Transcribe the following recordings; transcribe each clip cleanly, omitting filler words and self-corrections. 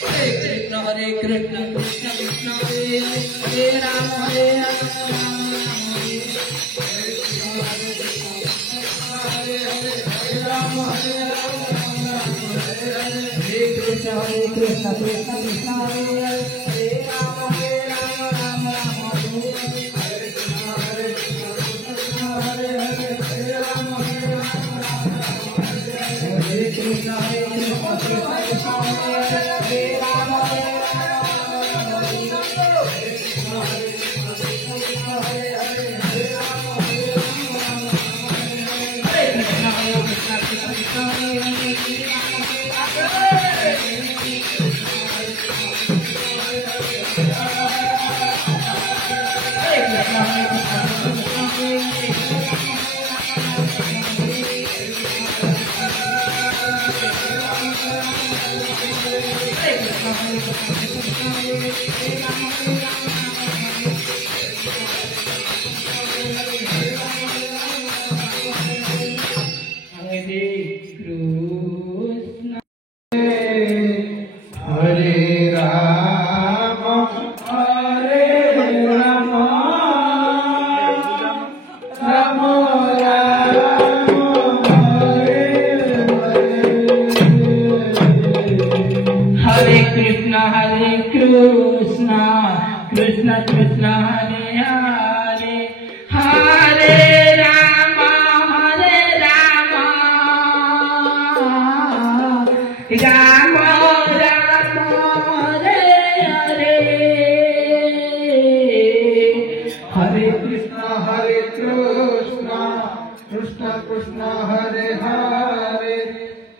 Hare Krishna, Krishna Krishna Hare Hare, Hare Rama, Hare Rama, Rama Rama, Hare Hare, Hare Krishna, Krishna Krishna Hare Hare, Hare Rama, Hare Rama, Rama Rama, Hare Krishna, Hare Krishna, Krishna Krishna Hare Hare, Hare Rama, Hare Krishna Krishna Hare Hare, Hare Rama, Hare Rama, Rama Rama, Hare Hare, Hare Krishna, Krishna Krishna Hare Hare, Hare Rama, Hare Rama, Rama Rama, Hare Hare, Hare Krishna, Krishna Krishna Hare Hare,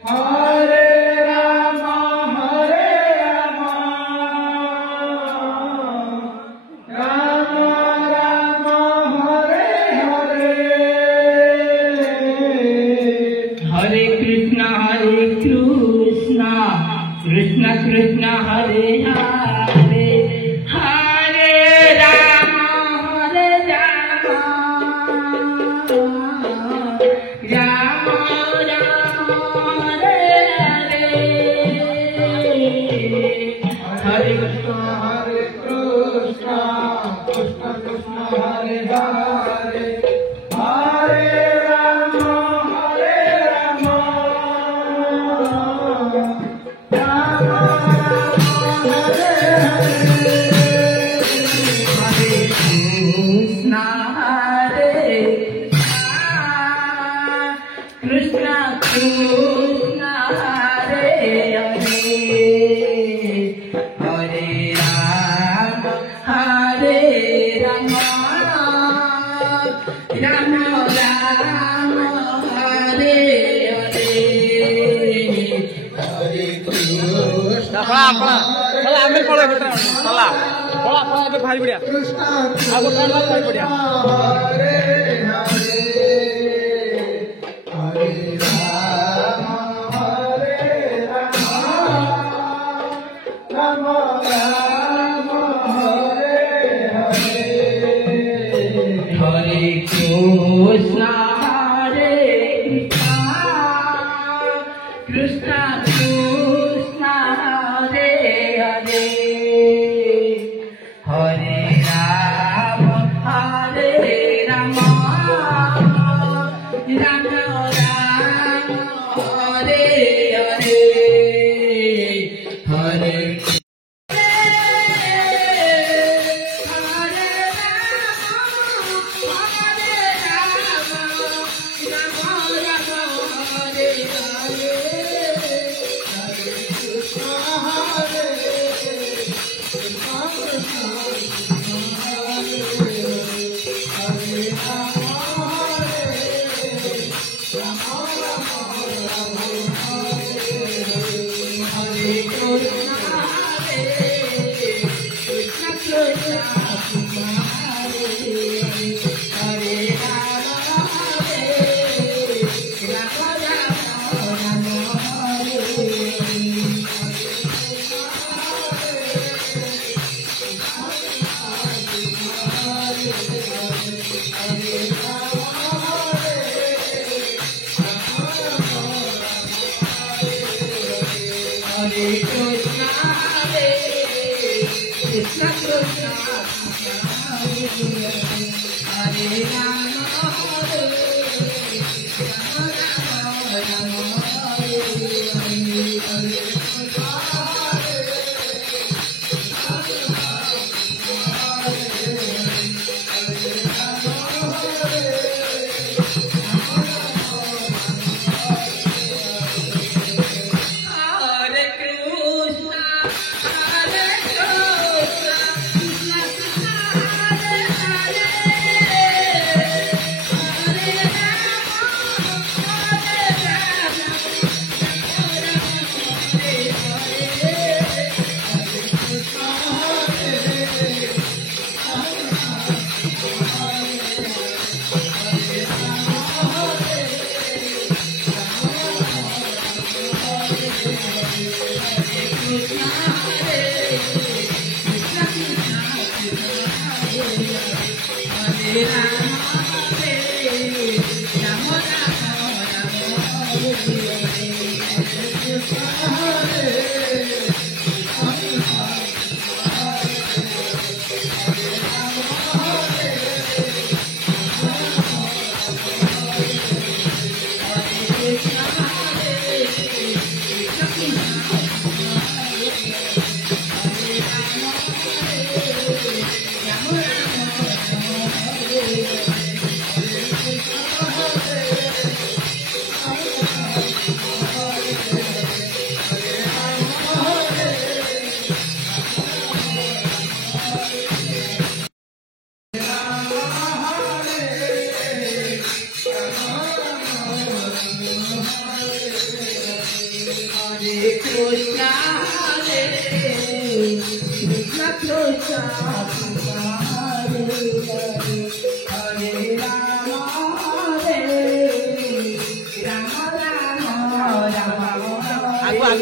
Hare Rama, Hare Rama, Rama Rama, Hare Hare, Hare Krishna, Krishna Krishna Hare Hare, Hare Rama, Hare Rama, Rama Hare Hare, Hare Krishna, Krishna Krishna Hare Hare, Hare Rama, Hare Rama, Rama Rama, Hare Hare, Hare Krishna. Salah ambil pola putra. Salah. Pola itu bahari बढ़िया. Aku kan bahari बढ़िया. Hare Hare, Hare Rama, Hare Rama, Rama Rama, Hare Hare, Hare Krishna, Krishna Krishna Hare Hare, Hare Rama, Hare Rama, Rama Rama, Hare Hare, Hare Hare Krishna.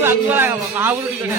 aku lah mau dulu juga.